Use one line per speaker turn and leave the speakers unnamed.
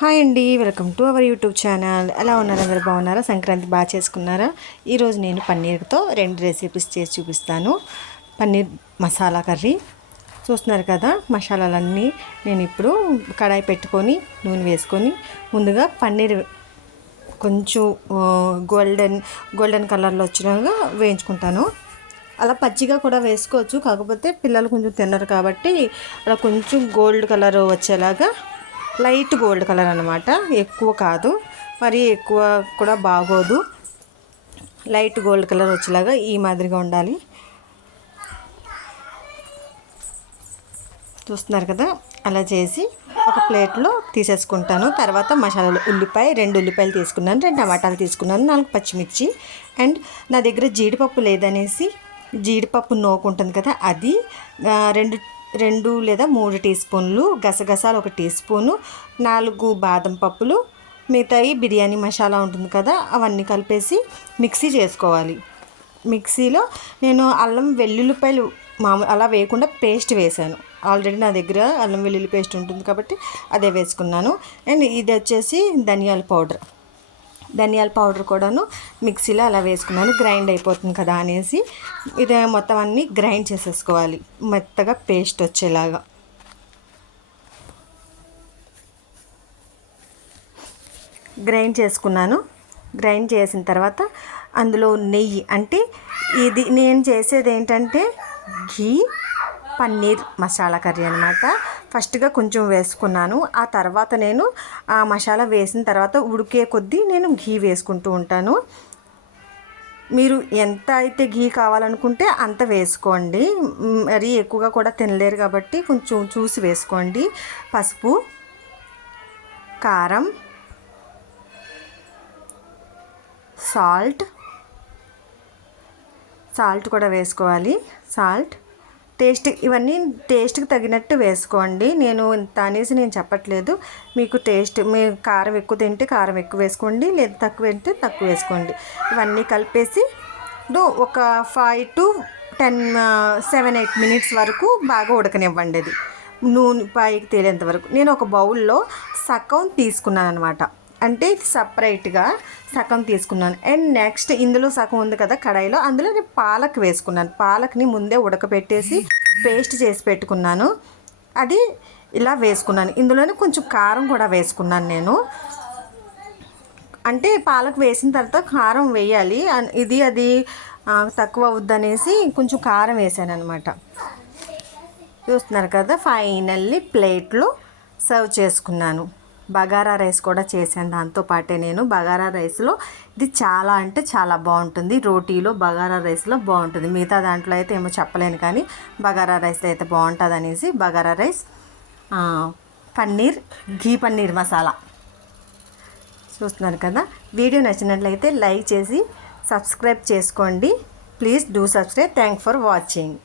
Hi అండి welcome to our YouTube channel. ఎలా ఉన్నారు అందరు? బాగున్నారా? సంక్రాంతి బాగా చేసుకున్నారా? ఈరోజు నేను పన్నీర్తో రెండు రెసిపీస్ చేసి చూపిస్తాను. పన్నీర్ మసాలా కర్రీ. చూస్తున్నారు కదా మసాలాలన్నీ నేను ఇప్పుడు కడాయి పెట్టుకొని నూనె వేసుకొని ముందుగా పన్నీర్ కొంచెం గోల్డెన్ గోల్డెన్ కలర్లో వచ్చినాక వేయించుకుంటాను. అలా పచ్చిగా కూడా వేసుకోవచ్చు కాకపోతే పిల్లలు కొంచెం తిన్నారు కాబట్టి అలా కొంచెం గోల్డ్ కలర్ వచ్చేలాగా లైట్ గోల్డ్ కలర్ అనమాట ఎక్కువ కాదు. మరి ఎక్కువ కూడా బాగోదు. లైట్ గోల్డ్ కలర్ వచ్చేలాగా ఈ మాదిరిగా ఉండాలి. చూస్తున్నారు కదా? అలా చేసి ఒక ప్లేట్లో తీసేసుకుంటాను. తర్వాత మసాలాలు ఉల్లిపాయ రెండు ఉల్లిపాయలు తీసుకున్నాను రెండు టమాటాలు తీసుకున్నాను నాలుగు పచ్చిమిర్చి అండ్ నా దగ్గర జీడిపప్పు లేదనేసి జీడిపప్పు నోకుంటుంది కదా అది రెండు రెండు లేదా మూడు టీ స్పూన్లు గసగసాలు ఒక టీ స్పూను నాలుగు బాదం పప్పులు మిగతాయి బిర్యానీ మసాలా ఉంటుంది కదా అవన్నీ కలిపేసి మిక్సీ చేసుకోవాలి. మిక్సీలో నేను అల్లం వెల్లుల్లిపాయలు మామూలు అలా వేయకుండా పేస్ట్ వేసాను. ఆల్రెడీ నా దగ్గర అల్లం వెల్లుల్లి పేస్ట్ ఉంటుంది కాబట్టి అదే వేసుకున్నాను. అండ్ ఇది వచ్చేసి ధనియాల పౌడర్. ధనియాల పౌడర్ కూడాను మిక్సీలో అలా వేసుకున్నాను. గ్రైండ్ అయిపోతుంది కదా అనేసి ఇది మొత్తం అన్నీ గ్రైండ్ చేసేసుకోవాలి. మెత్తగా పేస్ట్ వచ్చేలాగా. గ్రైండ్ చేసుకున్నాను. గ్రైండ్ చేసిన తర్వాత అందులో నెయ్యి అంటే ఇది నేను చేసేది ఏంటంటే ఘీ పన్నీర్ మసాలా కర్రీ అనమాట ఫస్ట్గా కొంచెం వేసుకున్నాను. ఆ తర్వాత నేను ఆ మసాలా వేసిన తర్వాత ఉడికే కొద్దీ నేను ఘీ వేసుకుంటూ ఉంటాను. మీరు ఎంత అయితే ఘీ కావాలనుకుంటే అంత వేసుకోండి. మరి మరీ ఎక్కువగా కూడా తినలేరు కాబట్టి కొంచెం చూసి వేసుకోండి. పసుపు కారం సాల్ట్ సాల్ట్ కూడా వేసుకోవాలి. సాల్ట్ టేస్ట్ ఇవన్నీ టేస్ట్కి తగినట్టు వేసుకోండి. నేను ఇంత అనేసి నేను చెప్పట్లేదు. మీకు టేస్ట్ మీ కారం ఎక్కువ తింటే కారం ఎక్కువ వేసుకోండి లేదా తక్కువ తింటే తక్కువ వేసుకోండి. ఇవన్నీ కలిపేసి ఒక five to ten seven eight minutes వరకు బాగా ఉడకనివ్వండి అది. నూనె పైకి తేలేంత వరకు. నేను ఒక బౌల్లో సగం తీసుకున్నాను అనమాట అంటే ఇది సపరేట్గా సగం తీసుకున్నాను. అండ్ నెక్స్ట్ ఇందులో సగం ఉంది కదా కడాయిలో అందులో నేను పాలక్ వేసుకున్నాను. పాలక్ని ముందే ఉడకబెట్టేసి పేస్ట్ చేసి పెట్టుకున్నాను. అది ఇలా వేసుకున్నాను. ఇందులోనే కొంచెం కారం కూడా వేసుకున్నాను నేను. అంటే పాలకు వేసిన తర్వాత కారం వేయాలి. ఇది అది తక్కువ అవుద్దనేసి కొంచెం కారం వేసాను అనమాట చూస్తున్నారు కదా ఫైనల్లీ ప్లేట్లో సర్వ్ చేసుకున్నాను. బగారా రైస్ కూడా చేశాను. దాంతో పాటే నేను బగారా రైస్లో ఇది చాలా అంటే చాలా బాగుంటుంది. రోటీలో బగారా రైస్లో బాగుంటుంది. మిగతా దాంట్లో అయితే ఏమో చెప్పలేను కానీ బగారా రైస్ అయితే బాగుంటుంది అనేసి బగారా రైస్ పన్నీర్ ఘీ పన్నీర్ మసాలా. చూస్తున్నారు కదా? వీడియో నచ్చినట్లయితే లైక్ చేసి సబ్స్క్రైబ్ చేసుకోండి. Please do subscribe. Thank for watching.